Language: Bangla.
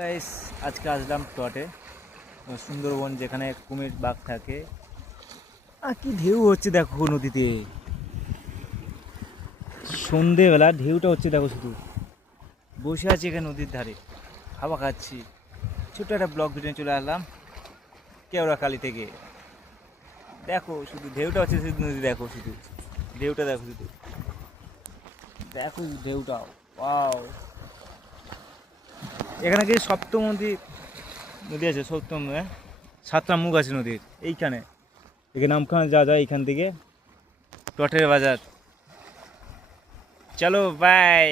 গাইস, আজকে আসলাম প্লটে সুন্দরবন, যেখানে কুমির বাঘ থাকে। আর কি ঢেউ হচ্ছে দেখো নদীতে, সন্ধেবেলা ঢেউটা হচ্ছে দেখো। শুধু বসে আছি এখানে নদীর ধারে, হাওয়া খাচ্ছি। ছোট্ট একটা ব্লগ ভিডিও চলে আসলাম কেওড়াখালী থেকে। দেখো শুধু ঢেউটা হচ্ছে, শুধু নদী দেখো, শুধু ঢেউটা দেখো, শুধু দেখো ঢেউটা। ওয়াও, এখানে কি সপ্তম নদী নদী আছে, সপ্তম, হ্যাঁ, সাতটা মুখ আছে নদীর এইখানে। এখানে নামখানা যাওয়া যায় এইখান থেকে টটের বাজার। চলো বাই।